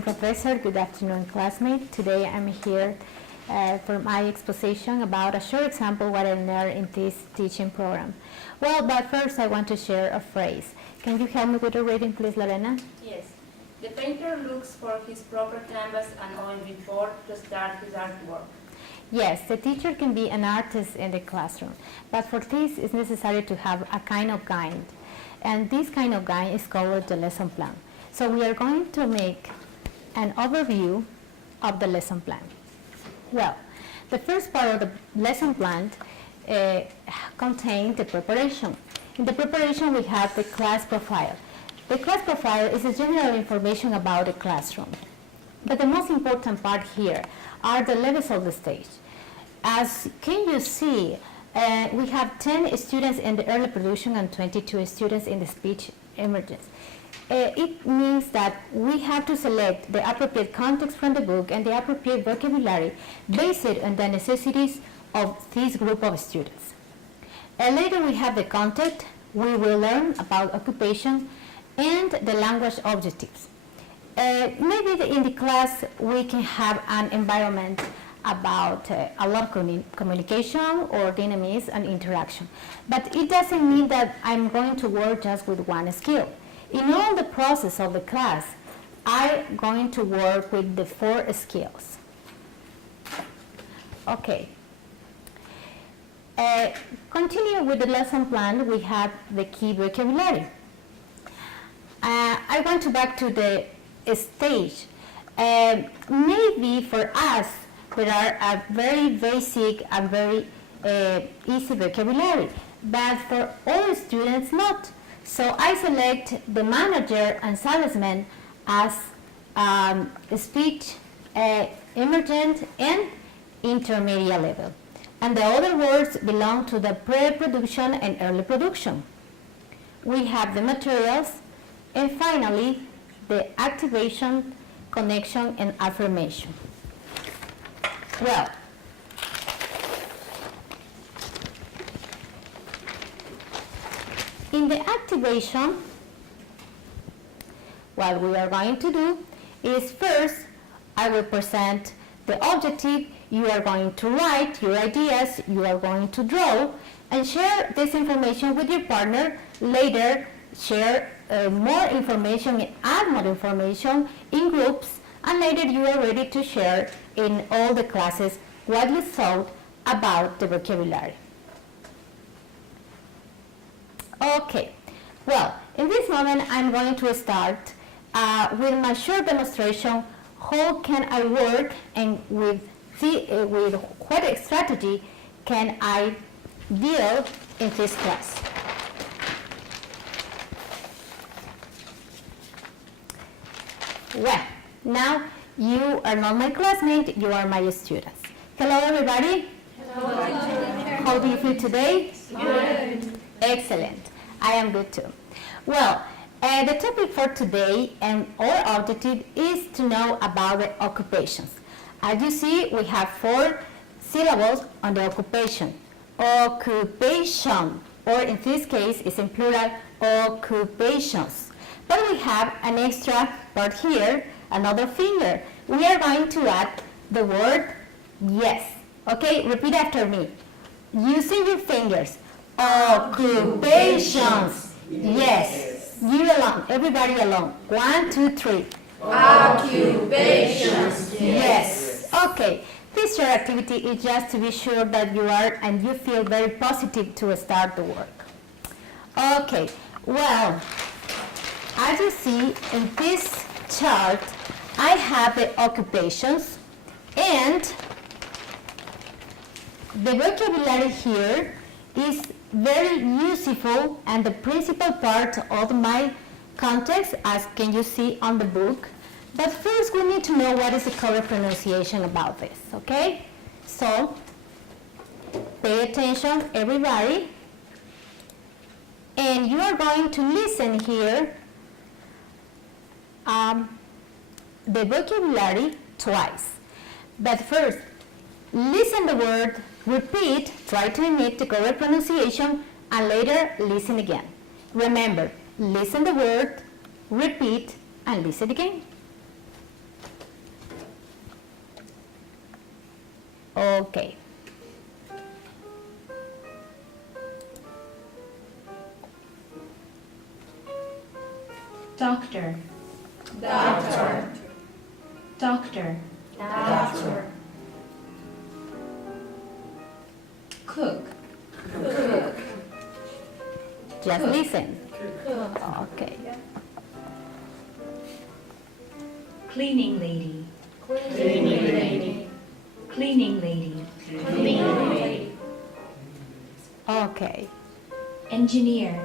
afternoon, Professor. Good afternoon, classmate. Today I'm here for my exposition about a short example what I learned in this teaching program. Well, but first I want to share a phrase. Can you help me with the reading, please, Lorena? Yes. The painter looks for his proper canvas and oil before to start his artwork. Yes, the teacher can be an artist in the classroom, but for this it's necessary to have a kind of guide. And this kind of guide is called the lesson plan. So we are going to make an overview of the lesson plan. Well, the first part of the lesson plan contains the preparation. In the preparation we have the class profile. The class profile is a general information about the classroom. But the most important part here are the levels of the stage. As can you see, we have 10 students in the early production and 22 students in the speech emergence. It means that we have to select the appropriate context from the book and the appropriate vocabulary based on the necessities of this group of students. Later we have the content. We will learn about occupation and the language objectives. Maybe in the class we can have an environment about a lot of communication or dynamics and interaction. But it doesn't mean that I'm going to work just with one skill. In all the process of the class, I'm going to work with the 4 skills. Okay. Continue with the lesson plan, we have the key vocabulary. I want to back to the stage. Maybe for us, there are a very basic and very easy vocabulary, but for all students not. So I select the manager and salesman as speech, emergent and intermediate level. And the other words belong to the pre-production and early production. We have the materials and finally the activation, connection and affirmation. Well, in the activation, what we are going to do is first, I will present the objective, you are going to write your ideas, you are going to draw, and share this information with your partner. Later, share more information and add more information in groups, and later you are ready to share in all the classes what you thought about the vocabulary. Okay, well, in this moment I'm going to start with my short demonstration. How can I work and with what strategy can I deal in this class? Well, now you are not my classmate, you are my students. Hello everybody. Hello. How do you feel today? Good. Excellent. I am good too. Well, the topic for today and our objective is to know about the occupations. As you see, we have 4 syllables on the occupation. Occupation, or in this case, it's in plural, occupations. But we have an extra part here, another finger. We are going to add the word yes. Okay, repeat after me. Using your fingers. Occupations. Yes. You alone, everybody alone. 1, 2, 3. Occupations. Yes. Okay. This short activity is just to be sure that you are and you feel very positive to start the work. Okay. Well, as you see in this chart, I have the occupations and the vocabulary here is very useful and the principal part of my context, as can you see on the book. But first we need to know what is the correct pronunciation about this, okay? So, pay attention everybody. And you are going to listen here the vocabulary twice. But first, listen the word, repeat, try to imit the correct pronunciation, and later listen again. Remember, listen the word, repeat, and listen again. Okay. Doctor. Doctor. Doctor. Doctor. Cook. Cook. Just Cook. listen. Cook. Okay. Cleaning lady. Cleaning lady. Cleaning lady. Cleaning lady. Okay. Engineer.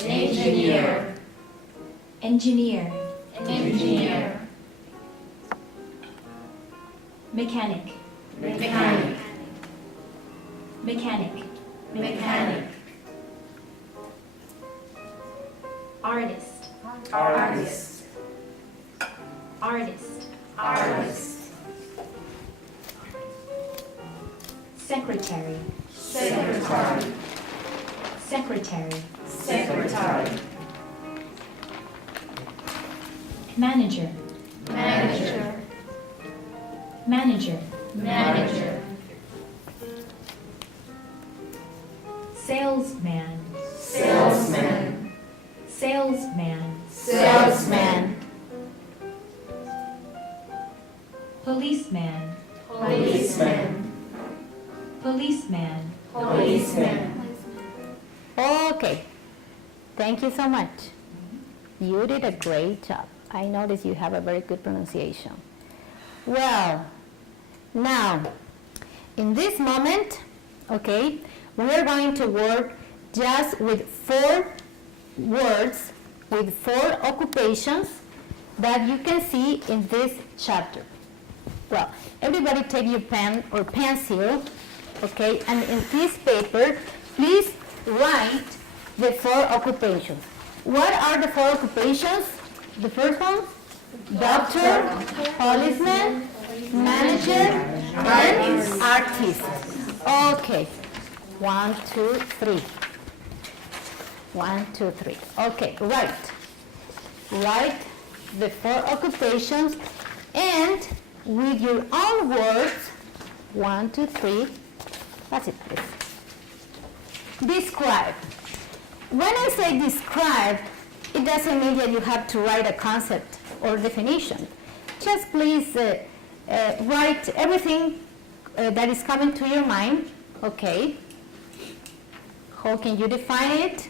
Engineer. Engineer. Engineer. Mechanic. Mechanic. Mechanic. Mechanic. Artist. Artist. Artist. Artist. Secretary. Secretary. Secretary. Secretary. Manager. Manager. Manager. Manager. Salesman. Salesman. Salesman. Salesman. Policeman. Policeman. Policeman. Policeman. Okay. Thank you so much. You did a great job. I noticed you have a very good pronunciation. Well, now, in this moment, okay, we are going to work just with 4 words, with 4 occupations that you can see in this chapter. Well, everybody take your pen or pencil, okay, and in this paper, please write the 4 occupations. What are the 4 occupations? The first one, doctor, policeman, manager, and artist. Okay, 1, 2, 3. 1, 2, 3. Okay, write the 4 occupations, and with your own words, 1, 2, 3. That's it, please. Describe. When I say describe, it doesn't mean that you have to write a concept or definition. Just please write everything that is coming to your mind, okay? How can you define it?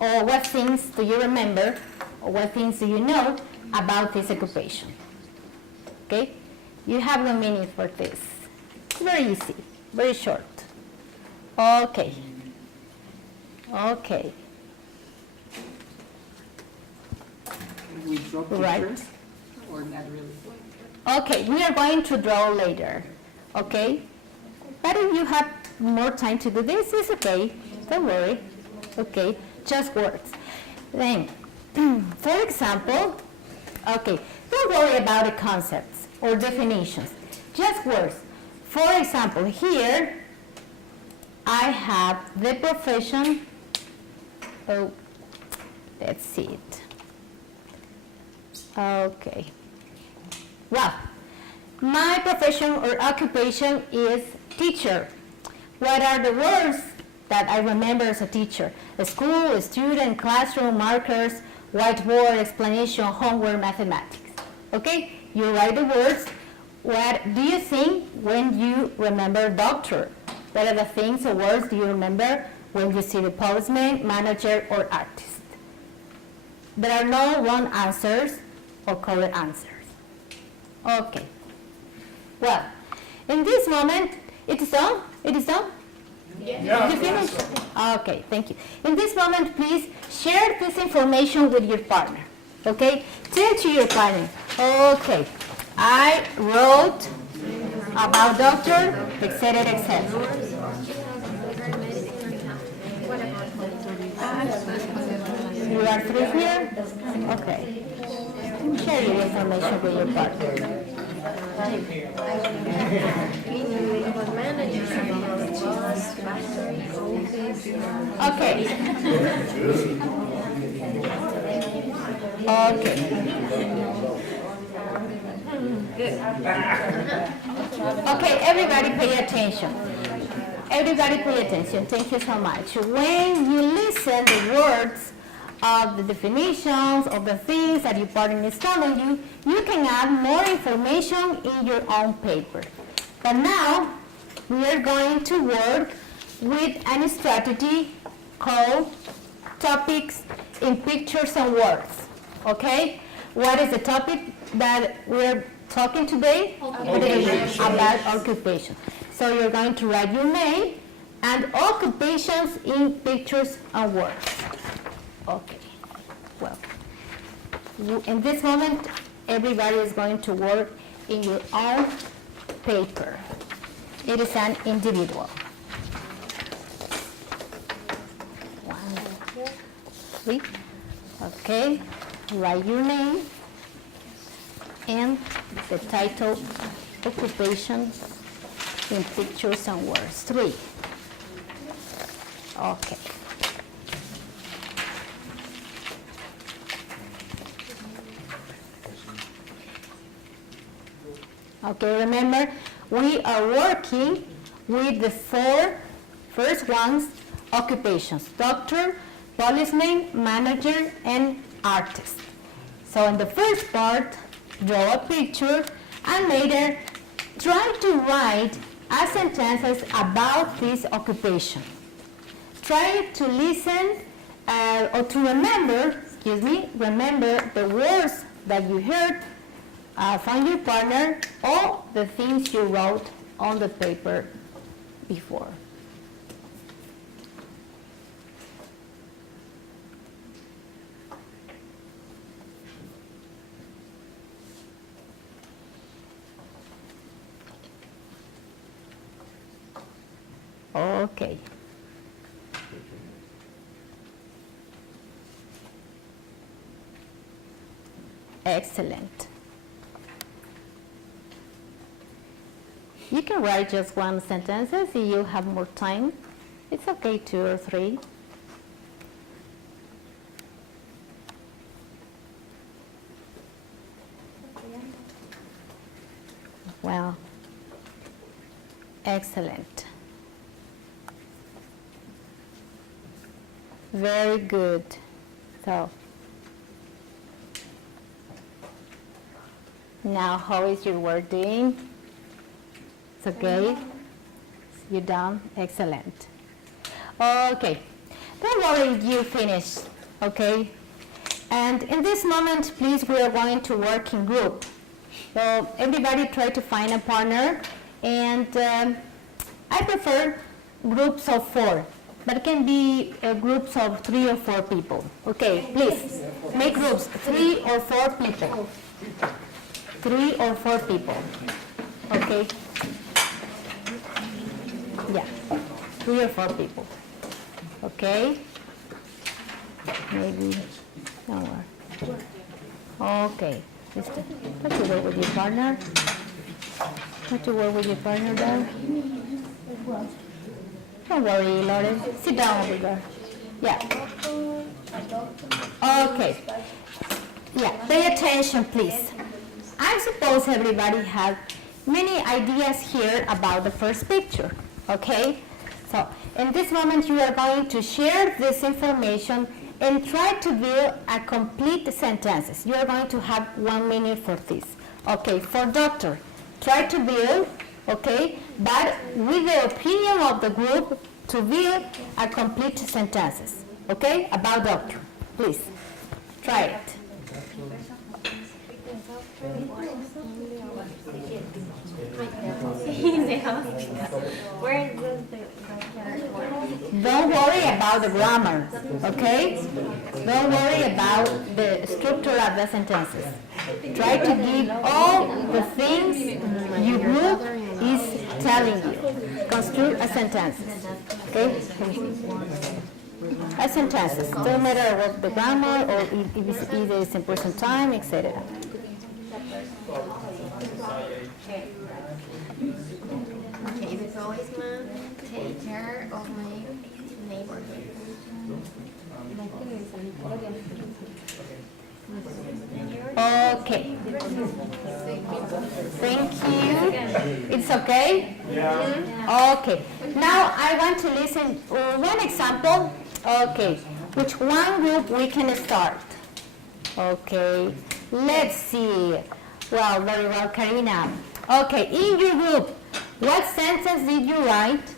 Or what things do you remember? Or what things do you know about this occupation? Okay? You have the meaning for this. It's very easy, very short. Okay. Okay. We draw Right. pictures or not really? Okay, we are going to draw later, okay? But if you have more time to do this, it's okay. Don't worry. Okay, just words. Then, for example, okay, don't worry about the concepts or definitions. Just words. For example, here I have the profession. Oh, let's see it. Okay. Well, my profession or occupation is teacher. What are the words that I remember as a teacher? A school, a student, classroom, markers, whiteboard, explanation, homework, mathematics. Okay? You write the words. What do you think when you remember doctor? What are the things or words do you remember when you see the policeman, manager, or artist? There are no wrong answers or correct answers. Okay. Well, in this moment, it is done? It is done? Yeah. Did you finish? Okay, thank you. In this moment, please share this information with your partner. Okay? Tell to your partner. Okay, I wrote about doctor, etc., etc. You are through here? Okay. Share your information with your partner. Okay. Okay. Okay, everybody pay attention. Everybody pay attention. Thank you so much. When you listen the words of the definitions of the things that your partner is telling you, you can add more information in your own paper. But now, we are going to work with a strategy called topics in pictures and words. Okay? What is the topic that we're talking today? Occupation. About occupation. So you're going to write your name and occupations in pictures and words. Okay. Well, in this moment, everybody is going to work in your own paper. It is an individual. 1, 2, 3. Okay. Write your name and the title, occupation in pictures and words. 3. Okay. Okay, remember, we are working with the 4 first ones, occupations: doctor, policeman, manager, and artist. So in the first part, draw a picture and later try to write a sentences about this occupation. Try to listen or to remember the words that you heard from your partner or the things you wrote on the paper before. Okay. Excellent. You can write just one sentence if you have more time. It's okay, 2 or 3. Well, excellent. Very good. So, now how is your work doing? It's okay? You done? Excellent. Okay. Don't worry if you finish, okay? And in this moment, please, we are going to work in group. So everybody try to find a partner, and I prefer groups of 4, but it can be groups of 3 or 4 people. Okay, please, make groups, 3 or 4 people. 3 or 4 people, okay? Yeah, 3 or 4 people, okay? Maybe, don't worry. Okay, don't you work with your partner? Don't you work with your partner there? Don't worry, Lauren, sit down over there. Yeah. Okay. Yeah, pay attention, please. I suppose everybody has many ideas here about the first picture, okay? So, in this moment, you are going to share this information and try to build a complete sentences. You are going to have 1 minute for this. Okay, for doctor, try to build, okay, but with the opinion of the group to build a complete sentences, okay, about doctor. Please, try it. Don't worry about the grammar, okay? Don't worry about the structure of the sentences. Try to give all the things your group is telling you. Construct a sentence, okay? A sentence. Don't matter what the grammar or if either it's in present time, etc. Okay, the policeman take care of my neighborhood. Okay. Thank you. It's okay? Yeah. Okay. Now I want to listen one example. Okay. Which one group we can start? Okay. Let's see. Well, very well, Karina. Okay. In your group, what sentence did you write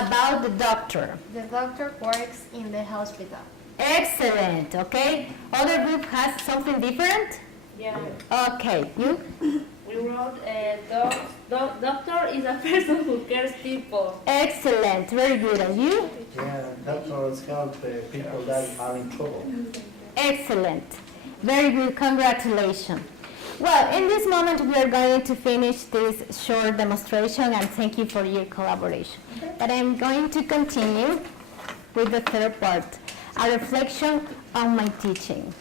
about the doctor? The doctor works in the hospital. Excellent. Okay. Other group has something different? Yeah. Okay. You? We wrote doctor is a person who cares people. Excellent. Very good. And you? Yeah, doctors help people that are in trouble. Excellent. Very good. Congratulations. Well, in this moment, we are going to finish this short demonstration, and thank you for your collaboration. But I'm going to continue with the third part, a reflection on my teaching.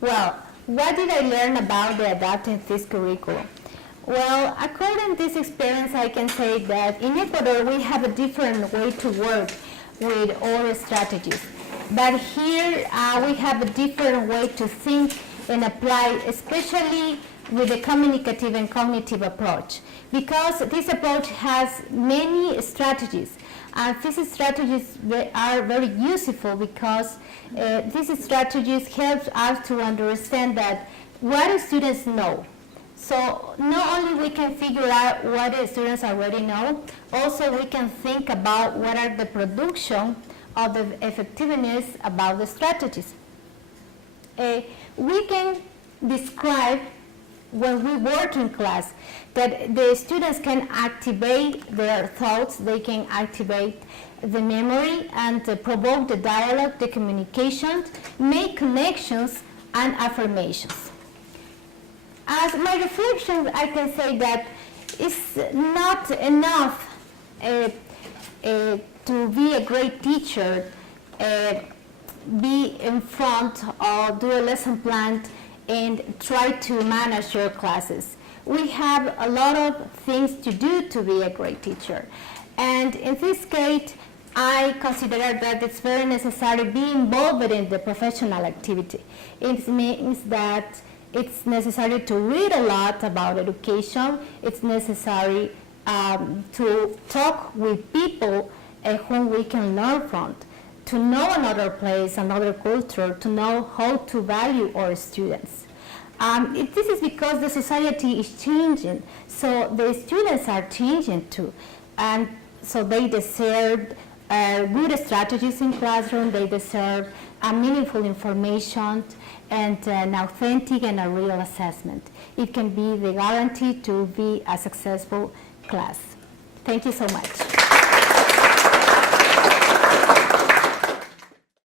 Well, what did I learn about the adapting this curriculum? Well, according to this experience, I can say that in Ecuador, we have a different way to work with all strategies. But here, we have a different way to think and apply, especially with the communicative and cognitive approach, because this approach has many strategies, and these strategies are very useful because these strategies help us to understand that what the students know. So not only we can figure out what the students already know, also we can think about what are the production of the effectiveness about the strategies. We can describe when we work in class that the students can activate their thoughts, they can activate the memory and provoke the dialogue, the communication, make connections and affirmations. As my reflection, I can say that it's not enough to be a great teacher, be in front or do a lesson plan and try to manage your classes. We have a lot of things to do to be a great teacher. And in this case, I consider that it's very necessary to be involved in the professional activity. It means that it's necessary to read a lot about education. It's necessary to talk with people whom we can learn from, to know another place, another culture, to know how to value our students. This is because the society is changing, so the students are changing too. And so they deserve good strategies in classroom, they deserve meaningful information and an authentic and a real assessment. It can be the guarantee to be a successful class. Thank you so much.